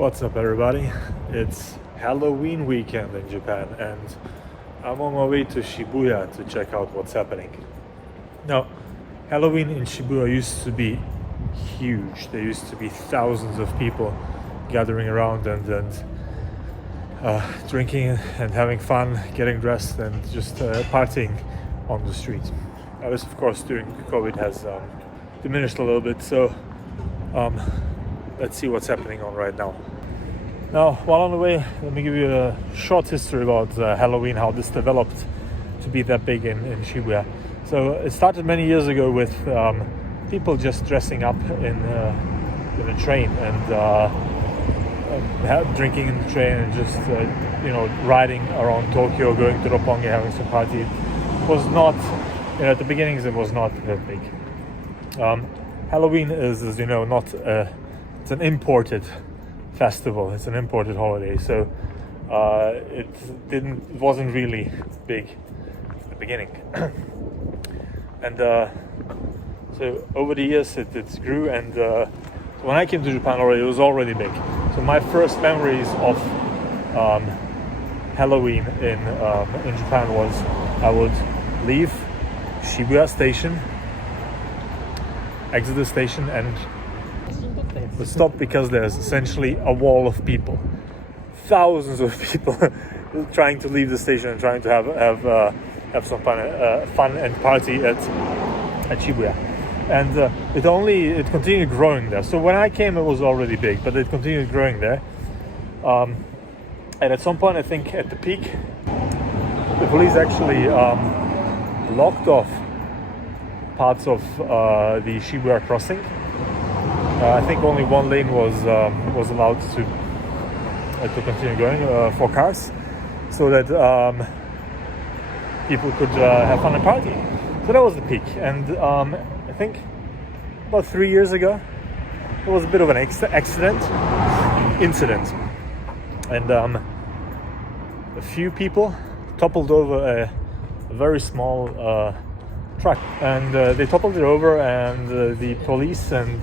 What's up, everybody? It's Halloween weekend in Japan, and I'm on my way to Shibuya to check out what's happening. Now, Halloween in Shibuya used to be huge. There used to be thousands of people gathering around and drinking and having fun, getting dressed, and just partying on the street. This, of course, during COVID has diminished a little bit, so let's see what's happening on right now. Now, while on the way, let me give you a short history about Halloween, how this developed to be that big in Shibuya. So it started many years ago with people just dressing up in a train and drinking in the train and just riding around Tokyo, going to Roppongi, having some party. It was not, at the beginnings, it was not that big. Halloween is, as you know, not it's an imported festival. It's an imported holiday, so it wasn't really big at the beginning. And so over the years it grew, and when I came to Japan already, it was already big. So my first memories of Halloween in Japan was I would leave Shibuya station, exit the station, and would stop because there's essentially a wall of people, thousands of people trying to leave the station and trying to have some fun and party at Shibuya. And it continued growing there. So when I came, it was already big, but it continued growing there. And at some point, I think at the peak, the police actually locked off parts of the Shibuya crossing. I think only one lane was allowed to continue going for cars, so that people could have fun and party. So that was the peak. And I think about 3 years ago, there was a bit of an incident, and a few people toppled over a very small truck, and they toppled it over, and the police and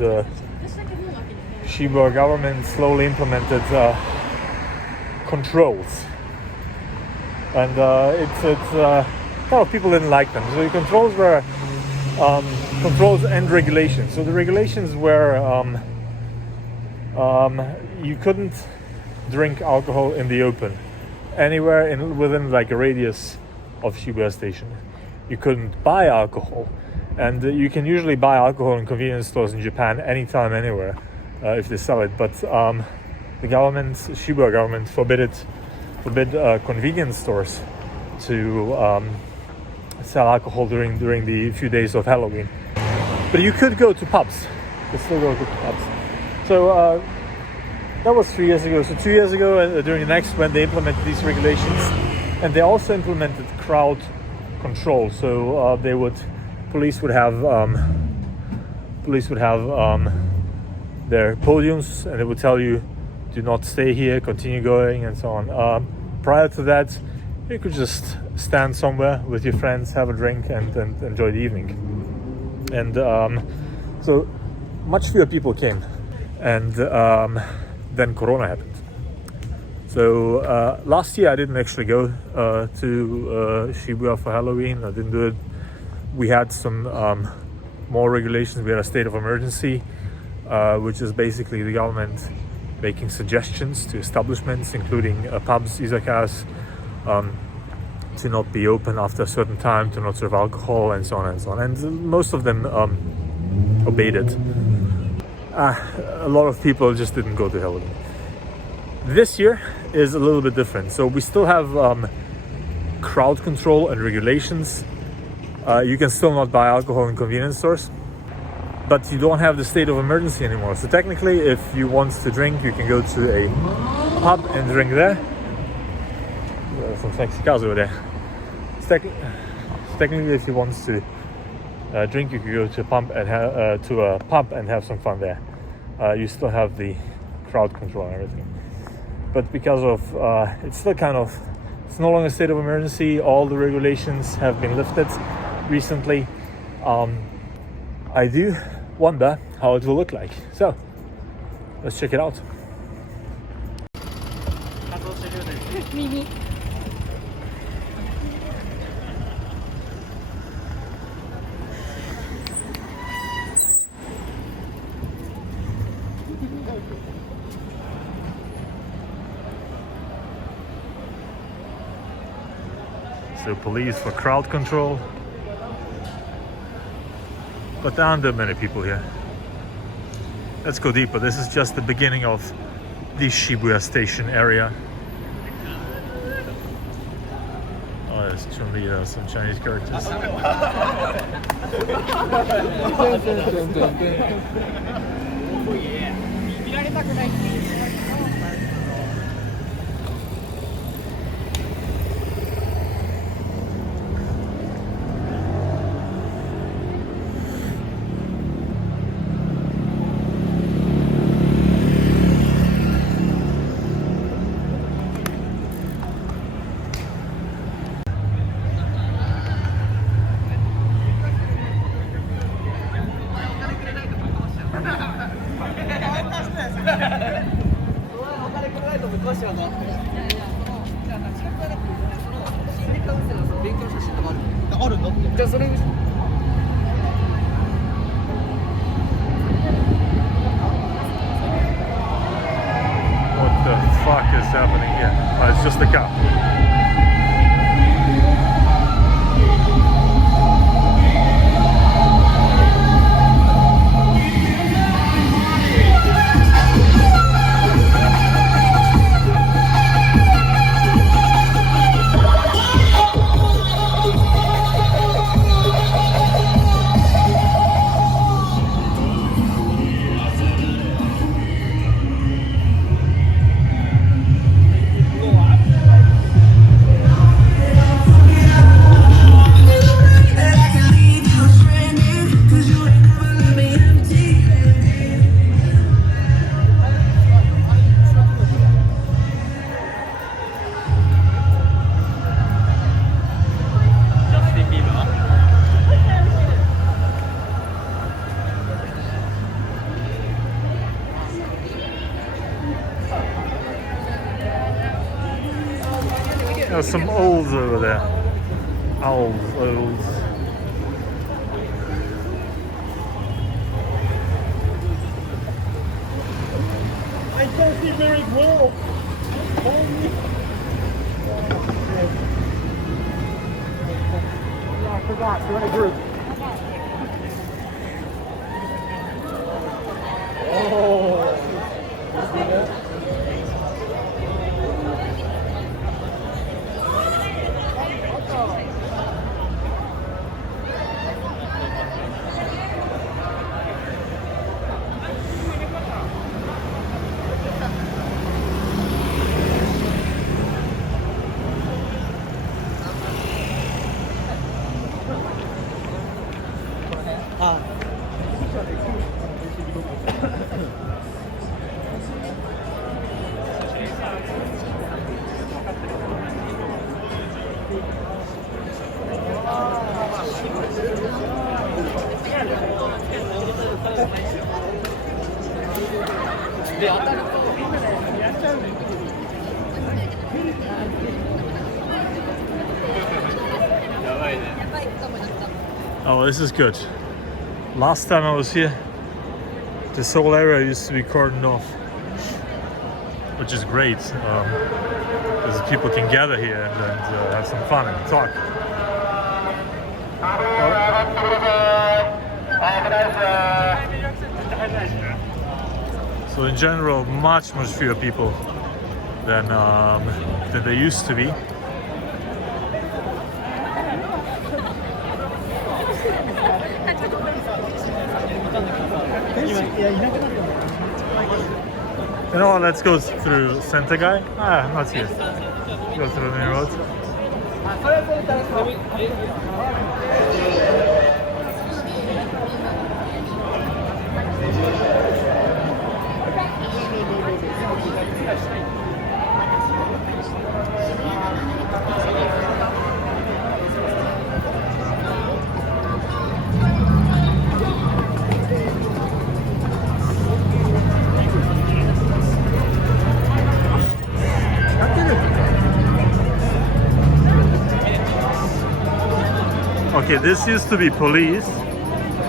Shibuya government slowly implemented controls, and kind of people didn't like them. So the controls were controls and regulations. So the regulations were you couldn't drink alcohol in the open anywhere within like a radius of Shibuya station. You couldn't buy alcohol, and you can usually buy alcohol in convenience stores in Japan anytime, anywhere, if they sell it. But the Shibuya government forbid convenience stores to sell alcohol during the few days of Halloween. But you could go to pubs. You could still go to pubs. So that was 3 years ago. So 2 years ago, during the next, when they implemented these regulations, and they also implemented crowd control. So police would have their podiums, and they would tell you, do not stay here, continue going, and so on. Prior to that, you could just stand somewhere with your friends, have a drink, and enjoy the evening. And so much fewer people came, and then Corona happened. So last year I didn't actually go to Shibuya for Halloween. I didn't do it. We had some more regulations. We had a state of emergency, which is basically the government making suggestions to establishments, including pubs, izakayas, to not be open after a certain time, to not serve alcohol, and so on and so on. And most of them obeyed it. A lot of people just didn't go to Halloween. This year is a little bit different. So we still have crowd control and regulations. You can still not buy alcohol in convenience stores, but you don't have the state of emergency anymore. So technically, if you want to drink, you can go to a pub and drink there. There are some sexy cars over there. So technically, if you want to drink, you can go to a pub and have some fun there. You still have the crowd control and everything. But because of it's no longer a state of emergency, all the regulations have been lifted recently. I do wonder how it will look like. So let's check it out. So police for crowd control. But there aren't that many people here. Let's go deeper. This is just the beginning of the Shibuya station area. Oh, there's Chun-Li, some Chinese characters. What the fuck is happening here? Oh, it's just a cop. There's some owls over there. Owls. I don't see very well. Yeah, I forgot. We're in a group. Oh. You see that? Oh, this is good. Last time I was here, this whole area used to be cordoned off, which is great, because people can gather here and have some fun and talk. So in general, much fewer people than there used to be. You know what, let's go through Sentegai. Ah, not here. Go through the main road. Okay, this used to be police,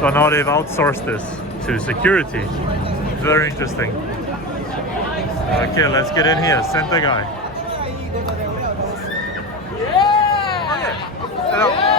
but now they've outsourced this to security. Very interesting. Okay, let's get in here. Send the guy. Hello.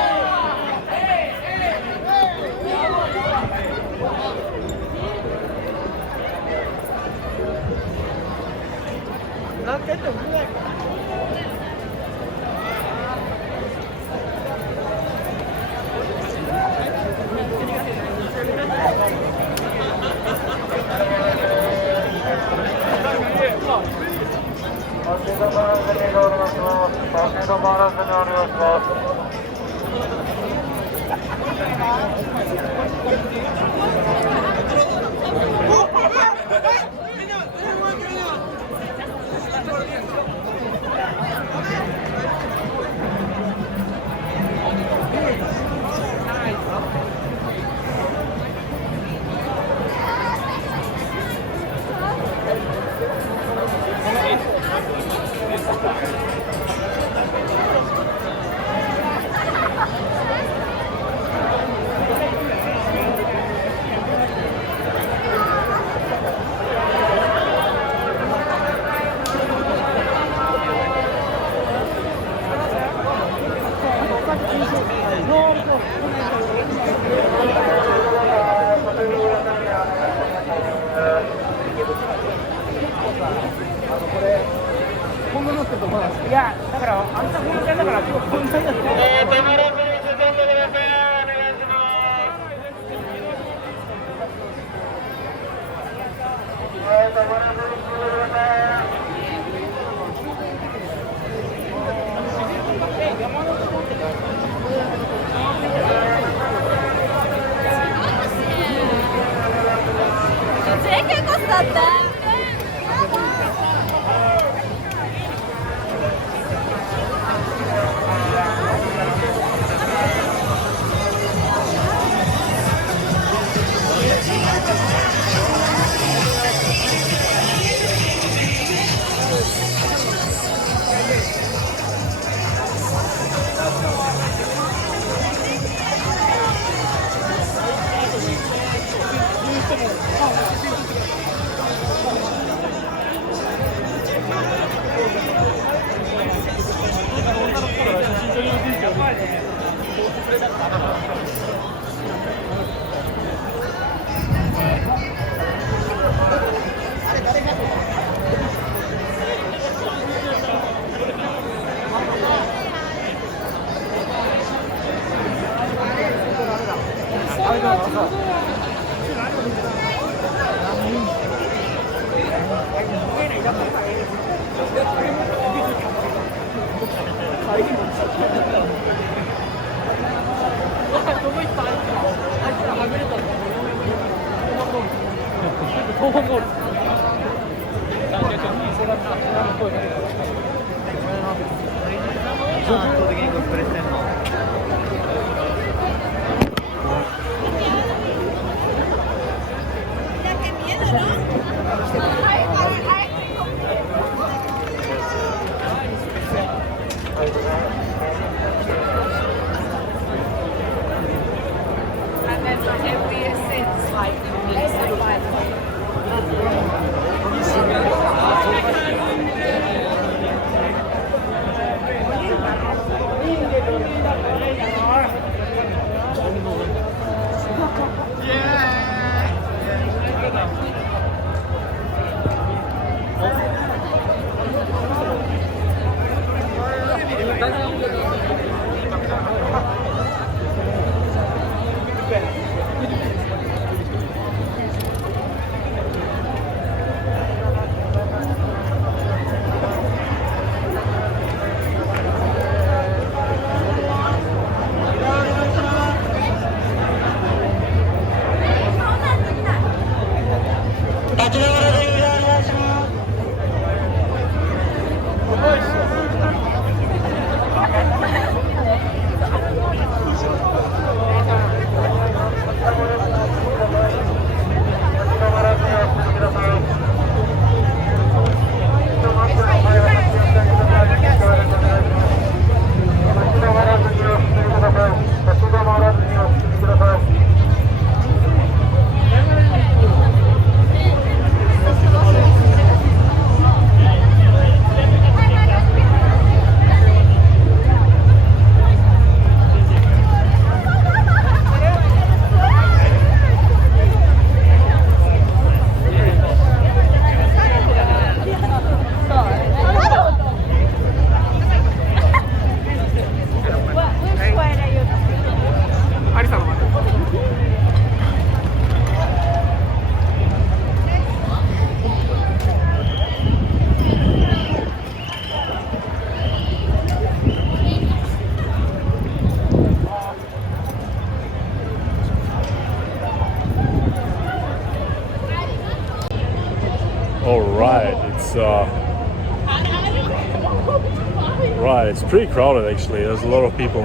Right, it's pretty crowded actually. There's a lot of people.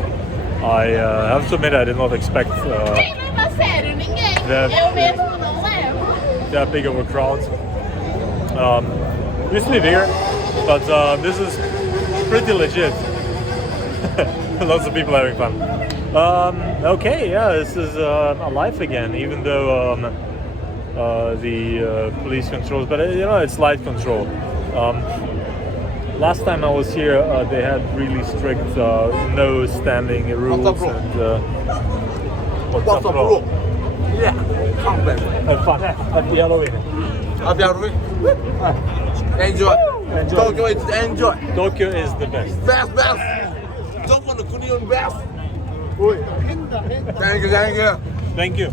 I have to admit I did not expect that big of a crowd. Used to be bigger, but this is pretty legit. Lots of people having fun. Okay, yeah, this is alive again, even though the police controls, but you know, it's light control. Last time I was here, they had really strict no standing rules. What's up, bro? And, what's up, bro? Yeah, come back. Have fun. Happy Halloween. Happy Halloween. Enjoy. Enjoy. Tokyo is enjoy. Tokyo is the best. Best. Don't want the Korean best. Thank you. Thank you.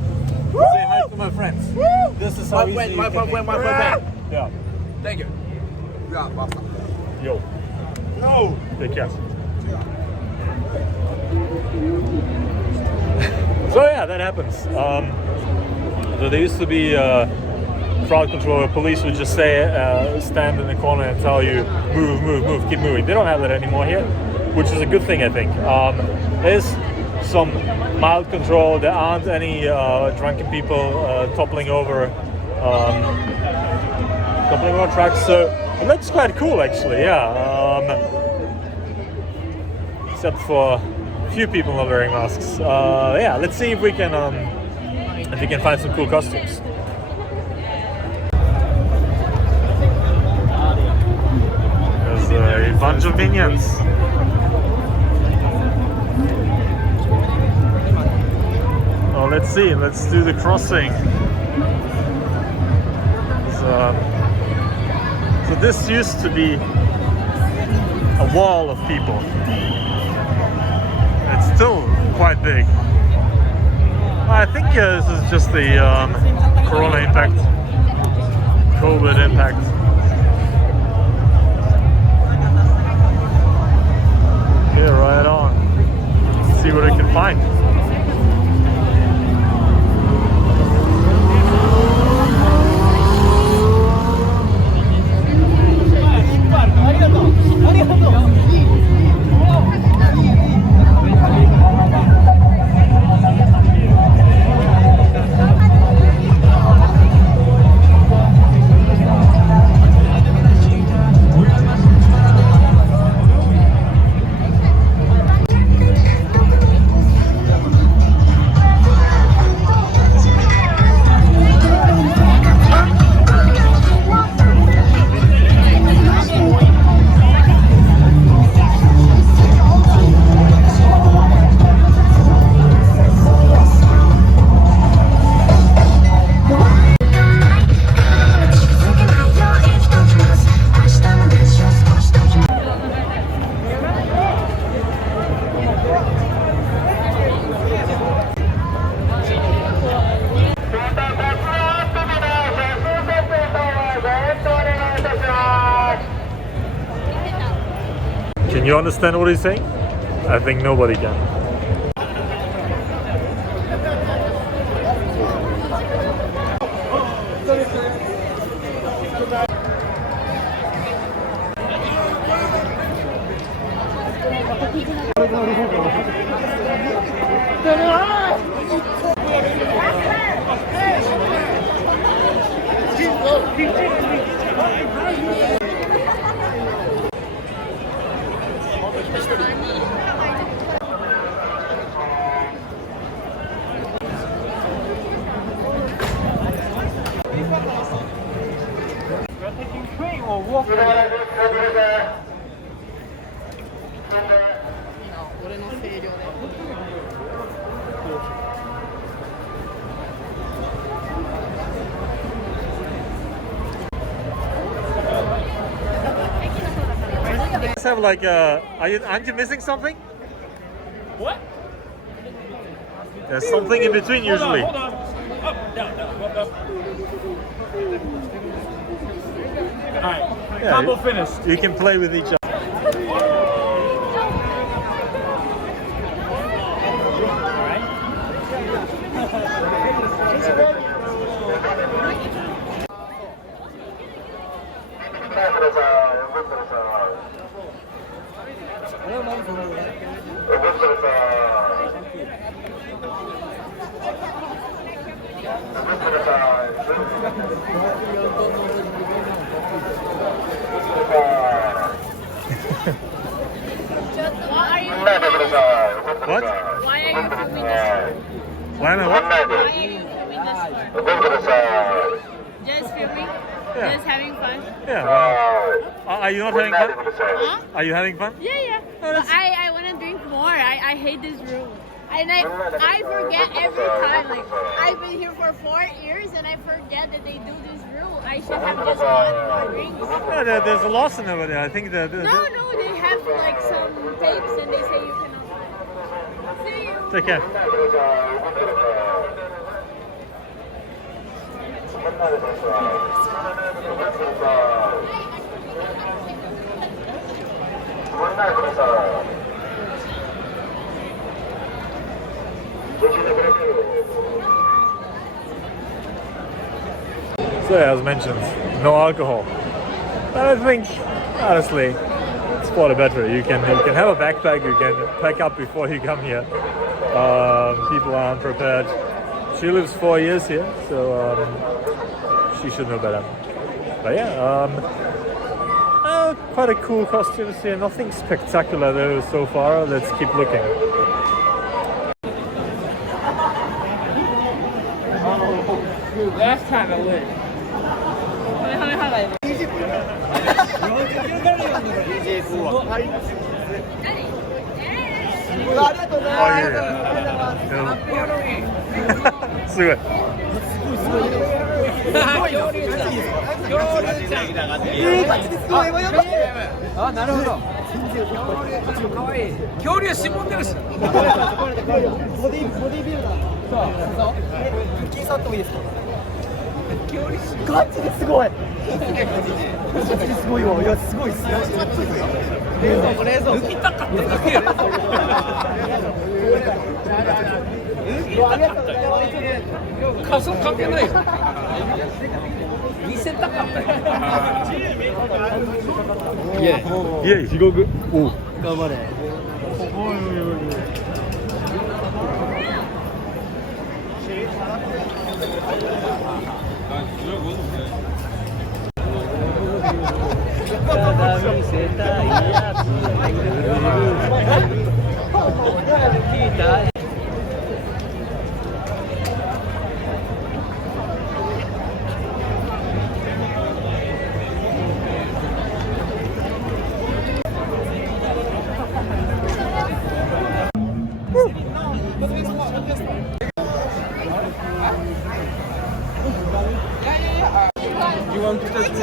Say hi to my friends. This is how My easy friend, you my can friend, make- my friend. Yeah. Thank you. Yeah, basta. Yo. No. Take care. So yeah, that happens. So there used to be crowd control where police would just say, stand in the corner and tell you, move, keep moving. They don't have that anymore here, which is a good thing, I think. There's some mild control. There aren't any drunken people toppling over trucks. So it looks quite cool, actually. Yeah. Except for a few people not wearing masks. Yeah, let's see if we can find some cool costumes. There's a bunch of minions. Oh, let's see. Let's do the crossing. So this used to be a wall of people. It's still quite big. I think this is just the Corona impact, COVID impact. Okay, right on. Let's see what I can find. Can you understand what he's saying? I think nobody can. Have like aren't you missing something? What? There's something in between usually. Hold on. Up, down, up. Alright, combo finished. You can play with each other. What? Why are you filming this? Why am I what? Why are you filming this? Just filming? Yeah. Just having fun? Yeah. Are you not having fun? Huh? Are you having fun? Yeah. But I want to drink more. I hate this room. And I forget every time. Like, I've been here for 4 years and I forget that they do this rule. I should have just one more drink. Yeah, there's a Lawson over there. I think that. No, they have like some tapes and they say you cannot. See you. Take care. So yeah, as mentioned, no alcohol. But I think, honestly, it's for the better. You can have a backpack. You can pack up before you come here. People are unprepared. She lives 4 years here, so she should know better. But yeah, quite a cool costumes here. Nothing spectacular though so far. Let's keep looking. Last time I went.すごい。あ、なるほど。かわいい。恐竜しぼんでるし。ボディビルダー。そう。腹筋触ってもいいですか。ガチですごい。ガチですごいわ。いやすごいっすよ。抜きたかっただけや。仮装関係ないよ。見せたかったよ。イエイ地獄。おう頑張れ。ただ見せたいやつ。聞いた。You want to touch me?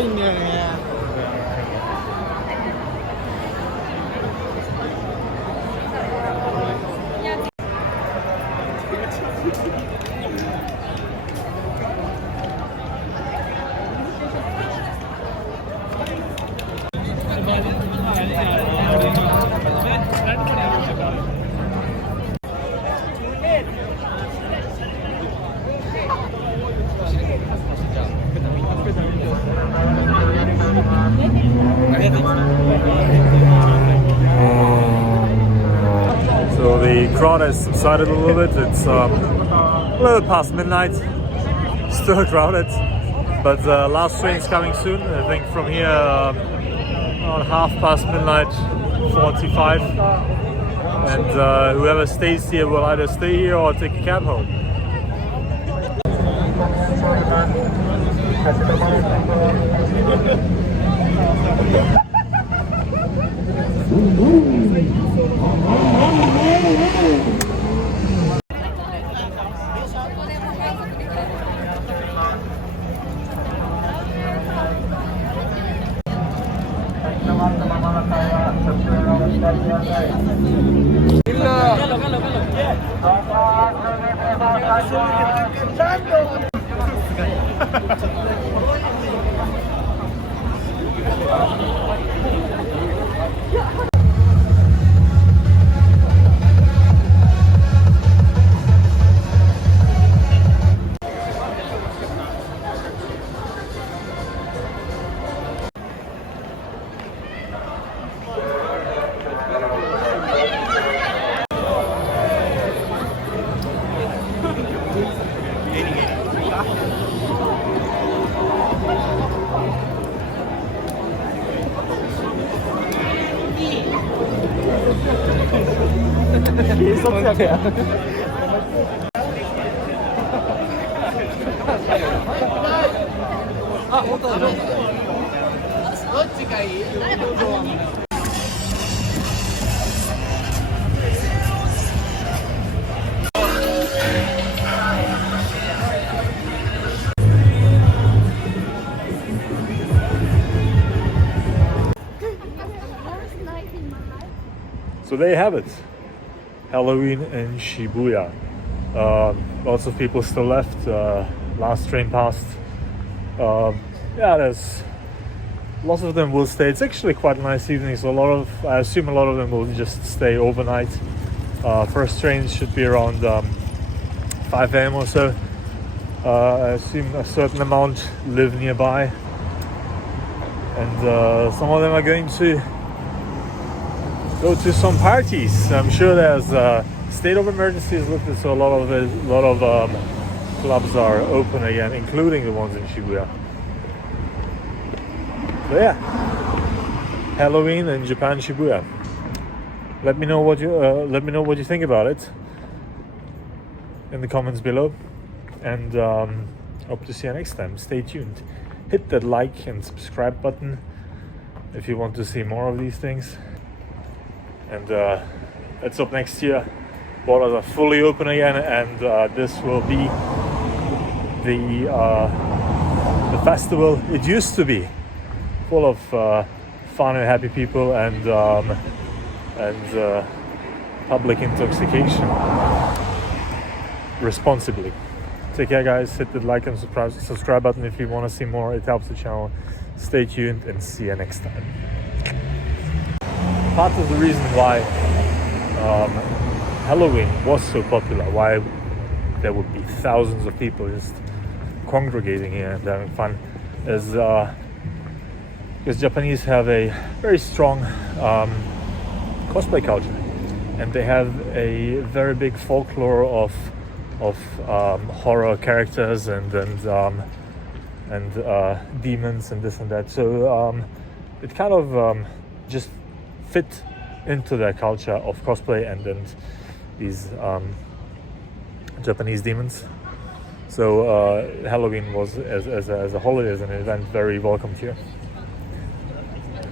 있네. So the crowd has subsided a little bit. It's a little past midnight, still crowded, but the last train's coming soon. I think from here around half past midnight, 45, and whoever stays here will either stay here or take a cab home. So there you have it, Halloween in Shibuya. Lots of people still left. Last train passed. Yeah, there's lots of them will stay. It's actually quite a nice evening. So I assume a lot of them will just stay overnight. First train should be around 5 a.m. or so. I assume a certain amount live nearby, and some of them are going to go to some parties. I'm sure there's state of emergency is lifted, so a lot of clubs are open again, including the ones in Shibuya. So yeah, Halloween in Japan, Shibuya. Let me know what you think about it in the comments below, and hope to see you next time. Stay tuned. Hit that like and subscribe button if you want to see more of these things. And let's hope next year borders are fully open again, and this will be the festival it used to be, full of fun and happy people, and public intoxication responsibly. Take care, guys. Hit the like and subscribe button if you want to see more. It helps the channel. Stay tuned and see you next time. Part of the reason why Halloween was so popular, why there would be thousands of people just congregating here and having fun, is because Japanese have a very strong cosplay culture, and they have a very big folklore of horror characters and demons and this and that. So it kind of just fit into their culture of cosplay and these Japanese demons. So Halloween was, as a holiday, as an event, very welcomed here.